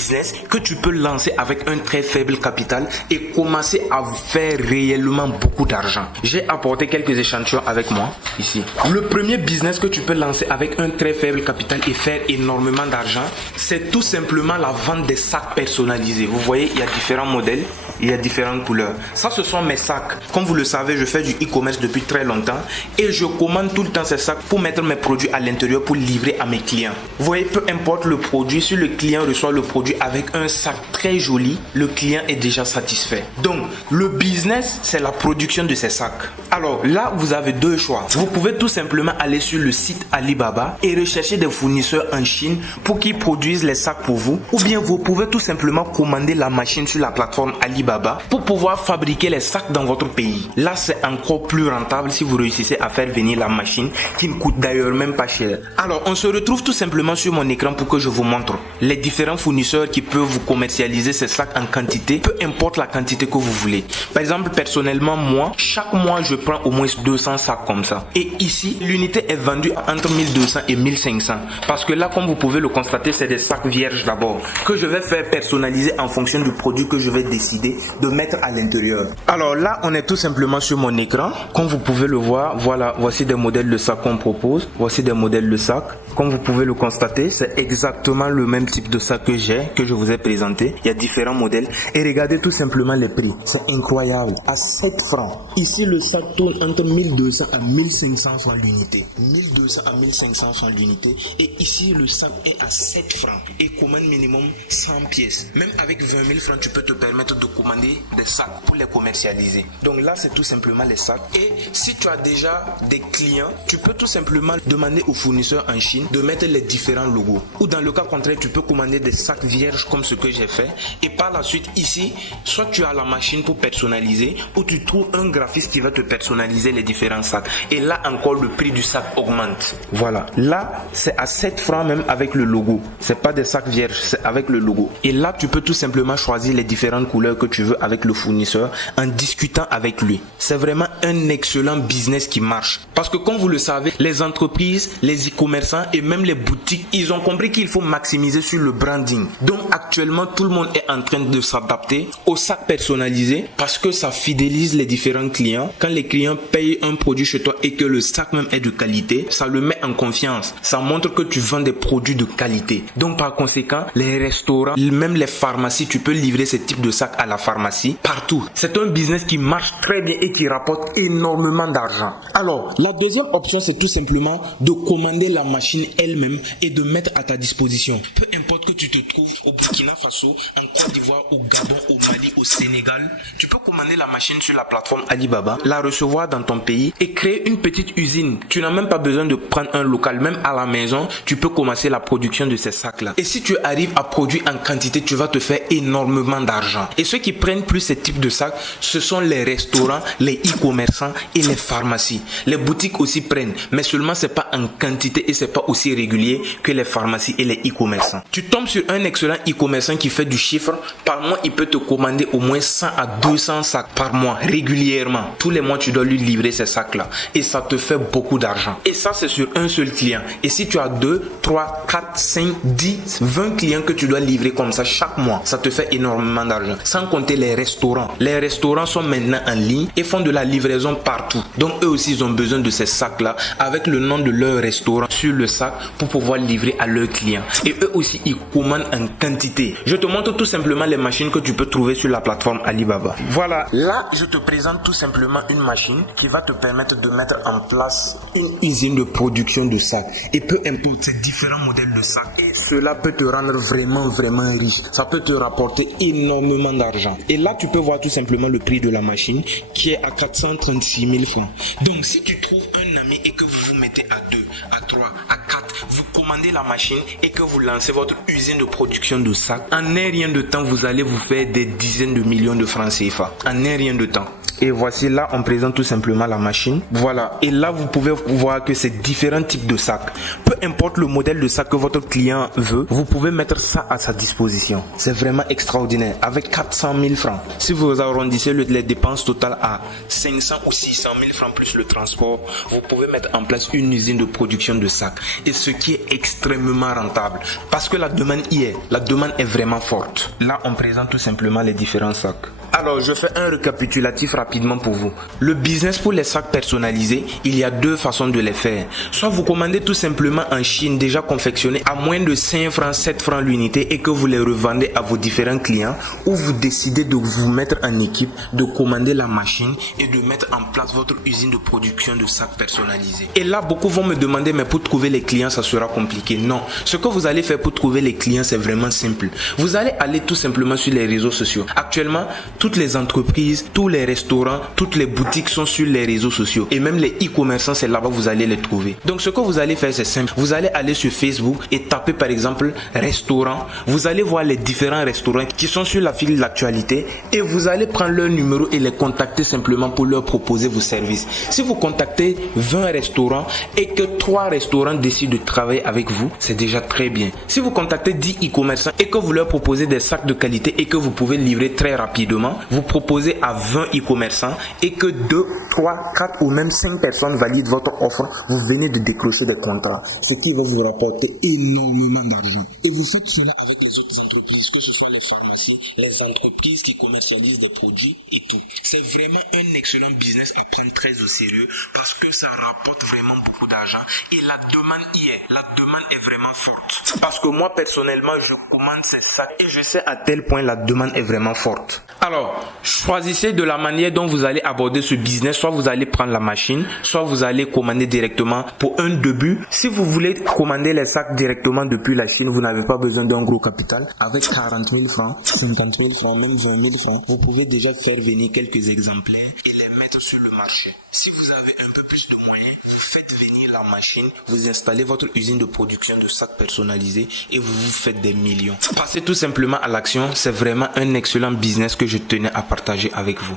business que tu peux lancer avec un très faible capital et commencer à faire réellement beaucoup d'argent. J'ai apporté quelques échantillons avec moi ici. Le premier business que tu peux lancer avec un très faible capital et faire énormément d'argent, c'est tout simplement la vente des sacs personnalisés. Vous voyez, il y a différents modèles, il y a différentes couleurs. Ça, ce sont mes sacs. Comme vous le savez, je fais du e-commerce depuis très longtemps et je commande tout le temps ces sacs pour mettre mes produits à l'intérieur pour livrer à mes clients. Vous voyez, peu importe le produit, si le client reçoit le produit avec un sac très joli, le client est déjà satisfait. Donc, le business, c'est la production de ces sacs. Alors là, vous avez deux choix. Vous pouvez tout simplement aller sur le site Alibaba et rechercher des fournisseurs en Chine pour qu'ils produisent les sacs pour vous. Ou bien vous pouvez tout simplement commander la machine sur la plateforme Alibaba pour pouvoir fabriquer les sacs dans votre pays. Là, c'est encore plus rentable si vous réussissez à faire venir la machine qui ne coûte d'ailleurs même pas cher. Alors, on se retrouve tout simplement sur mon écran pour que je vous montre les différents fournisseurs qui peuvent vous commercialiser ces sacs en quantité, peu importe la quantité que vous voulez. Par exemple, personnellement, moi, chaque mois, je prends au moins 200 sacs comme ça. Et ici, l'unité est vendue entre 1200 et 1500. Parce que là, comme vous pouvez le constater, c'est des sacs vierges d'abord, que je vais faire personnaliser en fonction du produit que je vais décider de mettre à l'intérieur. Alors là, on est tout simplement sur mon écran. Comme vous pouvez le voir, voilà, voici des modèles de sacs qu'on propose. Voici des modèles de sacs. Comme vous pouvez le constater, c'est exactement le même type de sac que je vous ai présenté. Il y a différents modèles. Et regardez tout simplement les prix. C'est incroyable. À 7 francs. Ici, le sac tourne entre 1200 à 1500 francs l'unité. 1200 à 1500 francs l'unité. Et ici, le sac est à 7 francs. Et commande minimum 100 pièces. Même avec 20 000 francs, tu peux te permettre de commander des sacs pour les commercialiser. Donc là, c'est tout simplement les sacs. Et si tu as déjà des clients, tu peux tout simplement demander aux fournisseurs en Chine de mettre les différents logos. Ou dans le cas contraire, tu peux commander des sacs vierges comme ce que j'ai fait. Et par la suite, ici, soit tu as la machine pour personnaliser, ou tu trouves un graphiste qui va te personnaliser les différents sacs. Et là encore, le prix du sac augmente. Voilà. Là, c'est à 7 francs même avec le logo. C'est pas des sacs vierges, c'est avec le logo. Et là, tu peux tout simplement choisir les différentes couleurs que tu veux avec le fournisseur en discutant avec lui. C'est vraiment un excellent business qui marche. Parce que comme vous le savez, les entreprises, les e-commerçants et même les boutiques, ils ont compris qu'il faut maximiser sur le branding. Donc actuellement, tout le monde est en train de s'adapter aux sacs personnalisés parce que ça fidélise les différents clients. Quand les clients payent un produit chez toi et que le sac même est de qualité, ça le met en confiance. Ça montre que tu vends des produits de qualité. Donc par conséquent, les restaurants, même les pharmacies, tu peux livrer ce type de sac à la pharmacie partout. C'est un business qui marche très bien et qui rapporte énormément d'argent. Alors, la deuxième option, c'est tout simplement de commander la machine elle-même et de mettre à ta disposition. Peu importe que tu te trouves au Burkina Faso, en Côte d'Ivoire, au Gabon, au Mali, au Sénégal, tu peux commander la machine sur la plateforme Alibaba, la recevoir dans ton pays et créer une petite usine. Tu n'as même pas besoin de prendre un local. Même à la maison, tu peux commencer la production de ces sacs-là. Et si tu arrives à produire en quantité, tu vas te faire énormément d'argent. Et ceux qui prennent plus ce type de sacs, ce sont les restaurants, les e-commerçants et les pharmacies. Les boutiques aussi prennent, mais seulement c'est pas en quantité et c'est pas aussi régulier que les pharmacies et les e-commerçants. Tu tombes sur un excellent e-commerçant qui fait du chiffre. Par mois, il peut te commander au moins 100 à 200 sacs par mois, régulièrement. Tous les mois, tu dois lui livrer ces sacs-là. Et ça te fait beaucoup d'argent. Et ça, c'est sur un seul client. Et si tu as 2, 3, 4, 5, 10, 20 clients que tu dois livrer comme ça chaque mois, ça te fait énormément d'argent. Sans compter les restaurants. Les restaurants sont maintenant en ligne et font de la livraison partout. Donc, eux aussi, ils ont besoin de ces sacs-là avec le nom de leur restaurant sur le sac pour pouvoir livrer à leurs clients. Et eux aussi, ils commandent en quantité. Je te montre tout simplement les machines que tu peux trouver sur la plateforme Alibaba. Voilà. Là, je te présente tout simplement une machine qui va te permettre de mettre en place une usine de production de sacs. Et peu importe ces différents modèles de sacs. Et cela peut te rendre vraiment riche. Ça peut te rapporter énormément d'argent. Et là, tu peux voir tout simplement le prix de la machine qui est à 436 000 francs. Donc, si tu trouves un ami et que vous vous mettez à 2, à 3, à 4, vous commandez la machine et que vous lancez votre usine de production de sacs, en un rien de temps, vous allez vous faire des dizaines de millions de francs CFA. En un rien de temps. Et voici là, on présente tout simplement la machine. Voilà. Et là, vous pouvez voir que c'est différents types de sacs. Peu importe le modèle de sac que votre client veut, vous pouvez mettre ça à sa disposition. C'est vraiment extraordinaire. Avec 400 000 francs. Si vous arrondissez les dépenses totales à 500 ou 600 000 francs plus le transport, vous pouvez mettre en place une usine de production de sacs. Et ce qui est extrêmement rentable. Parce que la demande y est. La demande est vraiment forte. Là, on présente tout simplement les différents sacs. Alors, je fais un récapitulatif rapidement pour vous. Le business pour les sacs personnalisés, il y a deux façons de les faire. Soit vous commandez tout simplement en Chine déjà confectionné à moins de 5 francs, 7 francs l'unité et que vous les revendez à vos différents clients, ou vous décidez de vous mettre en équipe, de commander la machine et de mettre en place votre usine de production de sacs personnalisés. Et là, beaucoup vont me demander, mais pour trouver les clients, ça sera compliqué. Non, ce que vous allez faire pour trouver les clients, c'est vraiment simple. Vous allez aller tout simplement sur les réseaux sociaux. Actuellement, toutes les entreprises, tous les restaurants, toutes les boutiques sont sur les réseaux sociaux. Et même les e-commerçants, c'est là-bas que vous allez les trouver. Donc, ce que vous allez faire, c'est simple. Vous allez aller sur Facebook et taper par exemple restaurant. Vous allez voir les différents restaurants qui sont sur la file de l'actualité et vous allez prendre leur numéro et les contacter simplement pour leur proposer vos services. Si vous contactez 20 restaurants et que 3 restaurants décident de travailler avec vous, c'est déjà très bien. Si vous contactez 10 e-commerçants et que vous leur proposez des sacs de qualité et que vous pouvez livrer très rapidement, vous proposez à 20 e-commerçants et que 2, 3, 4 ou même 5 personnes valident votre offre, vous venez de décrocher des contrats, ce qui va vous rapporter énormément d'argent. Et vous faites cela avec les autres entreprises, que ce soit les pharmacies, les entreprises qui commercialisent des produits et tout. C'est vraiment un excellent business à prendre très au sérieux parce que ça rapporte vraiment beaucoup d'argent et la demande y est. La demande est vraiment forte. Parce que moi personnellement, je commande ces sacs et je sais à tel point la demande est vraiment forte. Alors, choisissez de la manière dont vous allez aborder ce business. Soit vous allez prendre la machine, soit vous allez commander directement pour un début. Si vous voulez commander les sacs directement depuis la Chine, vous n'avez pas besoin d'un gros capital. Avec 40 000 francs, 50 000 francs, même 20 000 francs, vous pouvez déjà faire venir quelques exemplaires et les mettre sur le marché. Si vous avez un peu plus de moyens, vous faites venir la machine, vous installez votre usine de production de sacs personnalisés et vous vous faites des millions. Passez tout simplement à l'action, c'est vraiment un excellent business que je tenais à partager avec vous.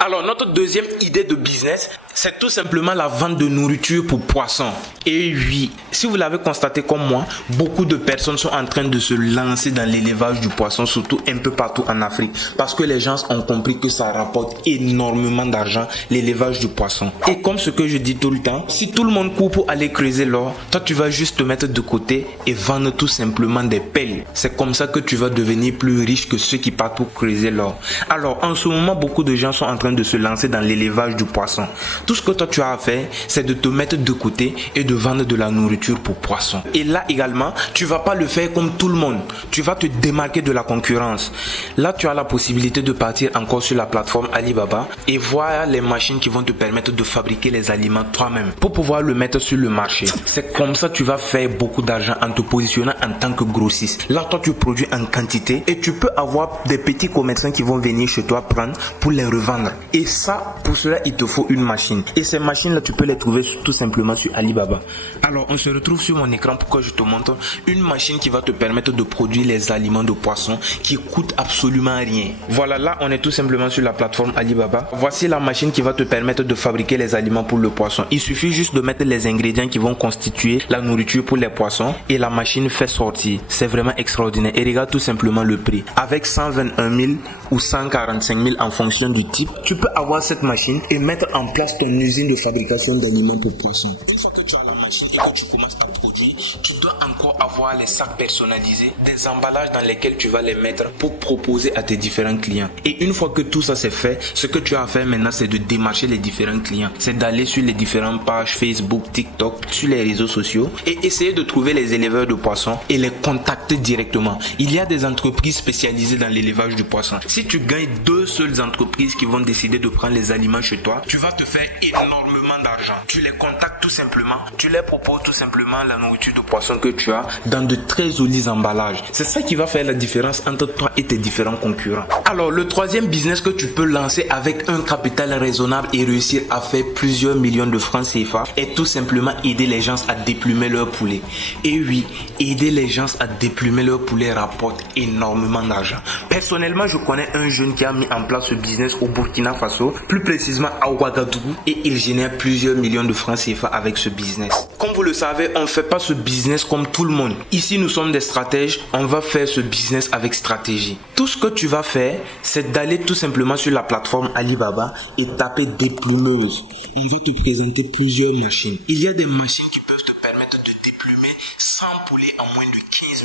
Alors, notre deuxième idée de business, c'est tout simplement la vente de nourriture pour poissons. Et oui, si vous l'avez constaté comme moi, beaucoup de personnes sont en train de se lancer dans l'élevage du poisson, surtout un peu partout en Afrique, parce que les gens ont compris que ça rapporte énormément d'argent, l'élevage du poisson. Et comme ce que je dis tout le temps, si tout le monde court pour aller creuser l'or, toi tu vas juste te mettre de côté et vendre tout simplement des pelles. C'est comme ça que tu vas devenir plus riche que ceux qui partent pour creuser l'or. Alors en ce moment, beaucoup de gens sont en train de se lancer dans l'élevage du poisson. Tout ce que toi tu as à faire, c'est de te mettre de côté et de vendre de la nourriture pour poissons. Et là également, tu vas pas le faire comme tout le monde. Tu vas te démarquer de la concurrence. Là, tu as la possibilité de partir encore sur la plateforme Alibaba et voir les machines qui vont te permettre de fabriquer les aliments toi-même pour pouvoir le mettre sur le marché. C'est comme ça que tu vas faire beaucoup d'argent en te positionnant en tant que grossiste. Là, toi, tu produis en quantité et tu peux avoir des petits commerçants qui vont venir chez toi prendre pour les revendre. Et ça, pour cela, il te faut une machine. Et ces machines-là, tu peux les trouver tout simplement sur Alibaba. Alors, on se retrouve sur mon écran pour que je te montre une machine qui va te permettre de produire les aliments de poisson qui coûtent absolument rien. Voilà, là, on est tout simplement sur la plateforme Alibaba. Voici la machine qui va te permettre de fabriquer les aliments pour le poisson. Il suffit juste de mettre les ingrédients qui vont constituer la nourriture pour les poissons et la machine fait sortir. C'est vraiment extraordinaire. Et regarde tout simplement le prix. Avec 121 000 ou 145 000 en fonction du type, tu peux avoir cette machine et mettre en place ton usine de fabrication d'aliments pour poissons. Une fois que tu as la machine et que tu commences à produire, tu dois encore avoir les sacs personnalisés, des emballages dans lesquels tu vas les mettre pour proposer à tes différents clients. Et une fois que tout ça c'est fait, ce que tu as à faire maintenant, c'est de démarcher les différents clients. C'est d'aller sur les différentes pages Facebook, TikTok, sur les réseaux sociaux et essayer de trouver les éleveurs de poissons et les contacter directement. Il y a des entreprises spécialisées dans l'élevage du poisson. Si tu gagnes 2 seules entreprises qui vont décider de prendre les aliments chez toi, tu vas te faire énormément d'argent. Tu les contactes tout simplement, tu les proposes tout simplement la nourriture de poisson que tu as dans de très jolis emballages. C'est ça qui va faire la différence entre toi et tes différents concurrents. Alors, le troisième business que tu peux lancer avec un capital raisonnable et réussir à faire plusieurs millions de francs CFA est tout simplement aider les gens à déplumer leur poulet. Et oui, aider les gens à déplumer leur poulet rapporte énormément d'argent. Personnellement, je connais un jeune jeune qui a mis en place ce business au Burkina Faso, plus précisément à Ouagadougou, et il génère plusieurs millions de francs CFA avec ce business. Comme vous le savez, on ne fait pas ce business comme tout le monde. Ici, nous sommes des stratèges, on va faire ce business avec stratégie. Tout ce que tu vas faire, c'est d'aller tout simplement sur la plateforme Alibaba et taper déplumeuse. Il va te présenter plusieurs machines. Il y a des machines qui peuvent te permettre de déplumer 100 poulets en moins de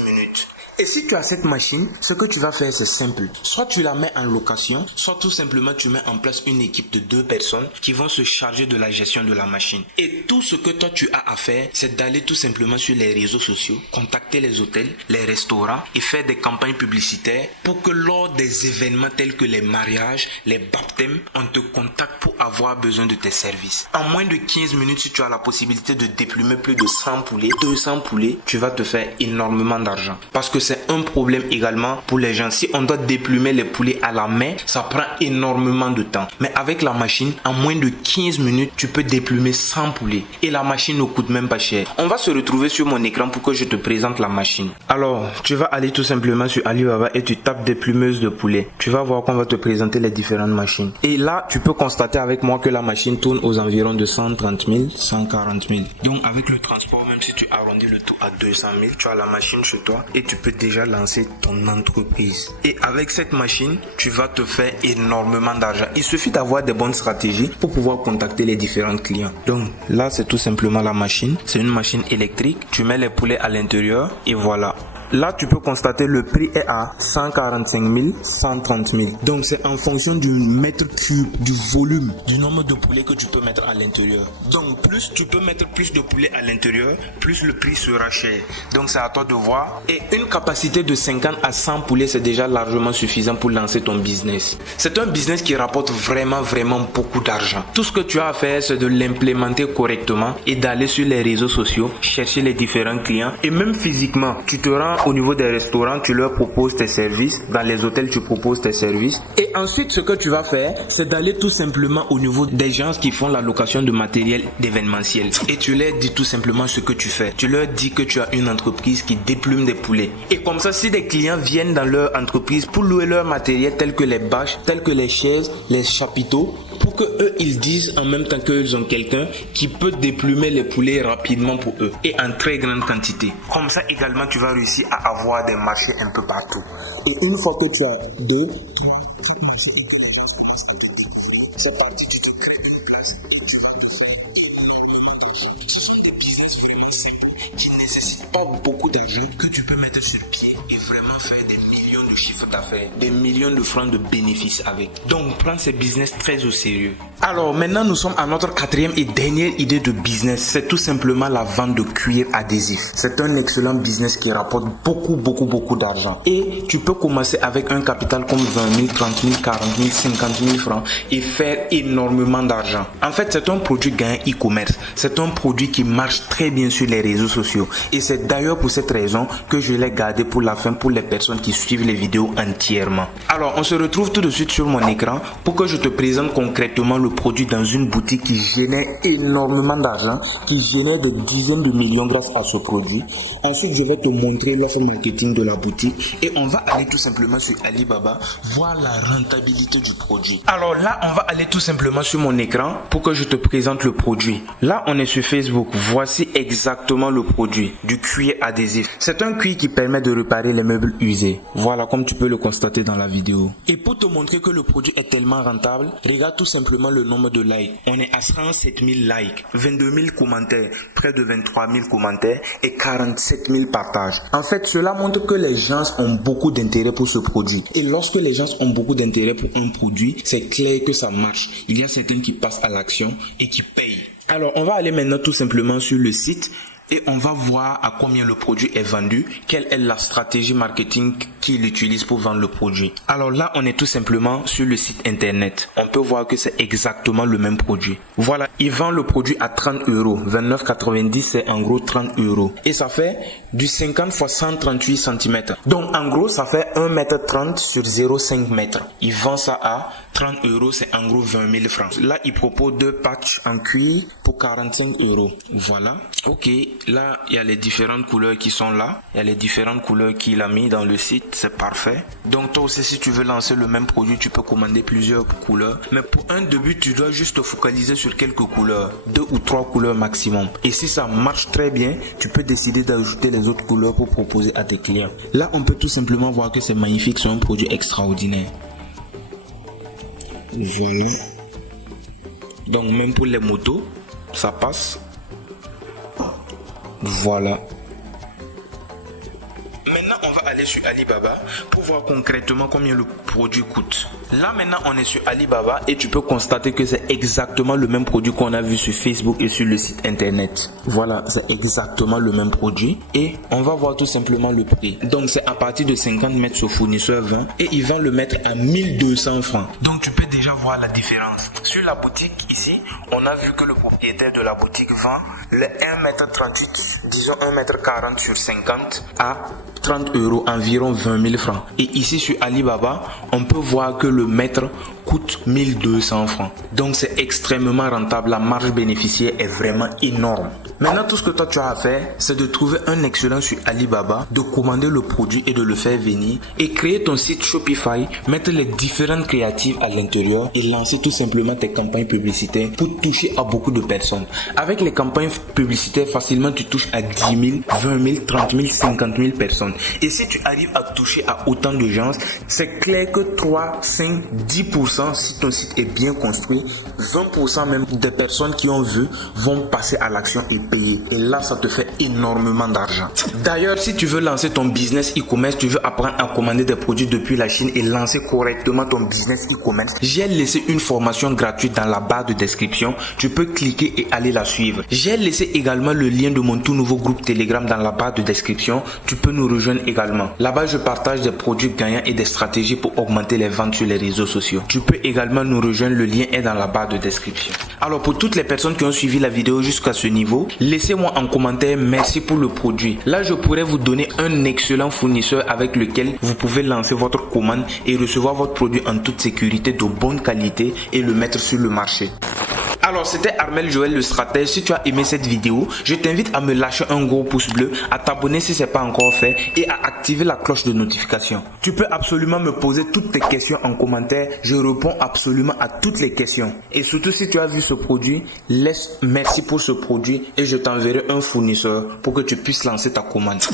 15 minutes. Et si tu as cette machine, ce que tu vas faire, c'est simple. Soit tu la mets en location, soit tout simplement tu mets en place une équipe de 2 personnes qui vont se charger de la gestion de la machine. Et tout ce que toi tu as à faire, c'est d'aller tout simplement sur les réseaux sociaux, contacter les hôtels, les restaurants et faire des campagnes publicitaires pour que lors des événements tels que les mariages, les baptêmes, on te contacte pour avoir besoin de tes services. En moins de 15 minutes, si tu as la possibilité de déplumer plus de 100 poulets, 200 poulets, tu vas te faire énormément d'argent. Parce que c'est un problème également pour les gens. Si on doit déplumer les poulets à la main, ça prend énormément de temps. Mais avec la machine, en moins de 15 minutes, tu peux déplumer 100 poulets. Et la machine ne coûte même pas cher. On va se retrouver sur mon écran pour que je te présente la machine. Alors, tu vas aller tout simplement sur Alibaba et tu tapes déplumeuse de poulet. Tu vas voir qu'on va te présenter les différentes machines. Et là, tu peux constater avec moi que la machine tourne aux environs de 130 000, 140 000. Donc, avec le transport, même si tu arrondis le tout à 200 000, tu as la machine chez toi et tu peux déjà lancer ton entreprise. Et avec cette machine, tu vas te faire énormément d'argent. Il suffit d'avoir des bonnes stratégies pour pouvoir contacter les différents clients. Donc là, c'est tout simplement la machine. C'est une machine électrique. Tu mets les poulets à l'intérieur et voilà. Là, tu peux constater le prix est à 145 000, 130 000. Donc, c'est en fonction du mètre cube, du volume, du nombre de poulets que tu peux mettre à l'intérieur. Donc, plus tu peux mettre plus de poulets à l'intérieur, plus le prix sera cher. Donc, c'est à toi de voir. Et une capacité de 50 à 100 poulets, c'est déjà largement suffisant pour lancer ton business. C'est un business qui rapporte vraiment beaucoup d'argent. Tout ce que tu as à faire, c'est de l'implémenter correctement et d'aller sur les réseaux sociaux, chercher les différents clients. Et même physiquement, tu te rends au niveau des restaurants, tu leur proposes tes services. Dans les hôtels, tu proposes tes services. Et ensuite, ce que tu vas faire, c'est d'aller tout simplement au niveau des gens qui font la location de matériel d'événementiel. Et tu leur dis tout simplement ce que tu fais. Tu leur dis que tu as une entreprise qui déplume des poulets. Et comme ça, si des clients viennent dans leur entreprise pour louer leur matériel, tel que les bâches, tels que les chaises, les chapiteaux, pour que eux ils disent en même temps qu'ils ont quelqu'un qui peut déplumer les poulets rapidement pour eux et en très grande quantité. Comme ça également tu vas réussir à avoir des marchés un peu partout. Et une fois que tu as c'est parti, tu te crées une place. Ce sont des business vraiment simples qui ne nécessitent pas beaucoup d'argent que tu peux mettre sur pied et vraiment faire des millions de chiffres d'affaires, des millions de francs de bénéfices avec. Donc prends ces business très au sérieux. Alors maintenant nous sommes à notre quatrième et dernière idée de business. C'est tout simplement la vente de cuir adhésif. C'est un excellent business qui rapporte beaucoup d'argent. Et tu peux commencer avec un capital comme 20 000, 30 000, 40 000, 50 000 francs et faire énormément d'argent. En fait c'est un produit gagnant e-commerce. C'est un produit qui marche très bien sur les réseaux sociaux. Et c'est d'ailleurs pour cette raison que je l'ai gardé pour la fin pour les personnes qui suivent les vidéos entièrement. Alors on se retrouve tout de suite sur mon écran pour que je te présente concrètement le produit dans une boutique qui génère énormément d'argent, qui génère des dizaines de millions grâce à ce produit. Ensuite, je vais te montrer l'offre marketing de la boutique et on va aller tout simplement sur Alibaba voir la rentabilité du produit. Alors là, on va aller tout simplement sur mon écran pour que je te présente le produit. Là, on est sur Facebook. Voici exactement le produit du cuir adhésif. C'est un cuir qui permet de réparer les meubles usés. Voilà, comme tu peux le constater dans la vidéo. Et pour te montrer que le produit est tellement rentable, regarde tout simplement le nombre de likes. On est à 107 000 likes, 22 000 commentaires, près de 23 000 commentaires et 47 000 partages. En fait, cela montre que les gens ont beaucoup d'intérêt pour ce produit. Et lorsque les gens ont beaucoup d'intérêt pour un produit, c'est clair que ça marche. Il y a certains qui passent à l'action et qui payent. Alors, on va aller maintenant tout simplement sur le site et on va voir à combien le produit est vendu, quelle est la stratégie marketing qu'il utilise pour vendre le produit. Alors là, on est tout simplement sur le site internet. On peut voir que c'est exactement le même produit. Voilà, il vend le produit à 30 euros. 29,90 c'est en gros 30 euros. Et ça fait du 50 x 138 cm. Donc en gros, ça fait 1,30 m sur 0,5 m. Il vend ça à 30 euros, c'est en gros 20 000 francs. Là, il propose 2 patchs en cuir pour 45 euros. Voilà. Ok. là, il y a les différentes couleurs qui sont là. Il y a les différentes couleurs qu'il a mis dans le site. C'est parfait. Donc, toi aussi, si tu veux lancer le même produit, tu peux commander plusieurs couleurs. Mais pour un début, tu dois juste te focaliser sur quelques couleurs. 2 ou 3 couleurs maximum. Et si ça marche très bien, tu peux décider d'ajouter les autres couleurs pour proposer à tes clients. Là, on peut tout simplement voir que c'est magnifique. C'est un produit extraordinaire. Voilà. Donc, même pour les motos, ça passe. Voilà. Maintenant, on va aller sur Alibaba pour voir concrètement combien le produit coûte. Là, maintenant, on est sur Alibaba et tu peux constater que c'est exactement le même produit qu'on a vu sur Facebook et sur le site internet. Voilà, c'est exactement le même produit et on va voir tout simplement le prix. Donc, c'est à partir de 50 mètres sur fournisseur 20 et il va le mettre à 1200 francs. Donc, tu peux déjà voir la différence. Sur la boutique ici, on a vu que le propriétaire de la boutique vend le 1m38, disons 1m40 sur 50 à 30 euros, environ 20 000 francs. Et ici sur Alibaba, on peut voir que le mètre coûte 1200 francs. Donc c'est extrêmement rentable. La marge bénéficiaire est vraiment énorme. Maintenant, tout ce que toi tu as à faire, c'est de trouver un excellent sur Alibaba, de commander le produit et de le faire venir et créer ton site Shopify, mettre les différentes créatives à l'intérieur et lancer tout simplement tes campagnes publicitaires pour toucher à beaucoup de personnes. Avec les campagnes publicitaires, facilement tu touches à 10 000, 20 000, 30 000, 50 000 personnes. Et si tu arrives à toucher à autant de gens, c'est clair que 3, 5, 10%, si ton site est bien construit, 20% même des personnes qui ont vu vont passer à l'action et payer. Et là, ça te fait énormément d'argent. D'ailleurs, si tu veux lancer ton business e-commerce, tu veux apprendre à commander des produits depuis la Chine et lancer correctement ton business e-commerce, j'ai laissé une formation gratuite dans la barre de description. Tu peux cliquer et aller la suivre. J'ai laissé également le lien de mon tout nouveau groupe Telegram dans la barre de description. Tu peux nous rejoindre également. Là-bas, je partage des produits gagnants et des stratégies pour augmenter les ventes sur les réseaux sociaux. Tu peux également nous rejoindre, le lien est dans la barre de description. Alors, pour toutes les personnes qui ont suivi la vidéo jusqu'à ce niveau, laissez-moi en commentaire merci pour le produit. Là, je pourrais vous donner un excellent fournisseur avec lequel vous pouvez lancer votre commande et recevoir votre produit en toute sécurité, de bonne qualité et le mettre sur le marché. Alors, c'était Armel Joël, le stratège. Si tu as aimé cette vidéo, je t'invite à me lâcher un gros pouce bleu, à t'abonner si ce n'est pas encore fait et à activer la cloche de notification. Tu peux absolument me poser toutes tes questions en commentaire. Je réponds absolument à toutes les questions. Et surtout, si tu as vu ce produit, laisse merci pour ce produit et je t'enverrai un fournisseur pour que tu puisses lancer ta commande.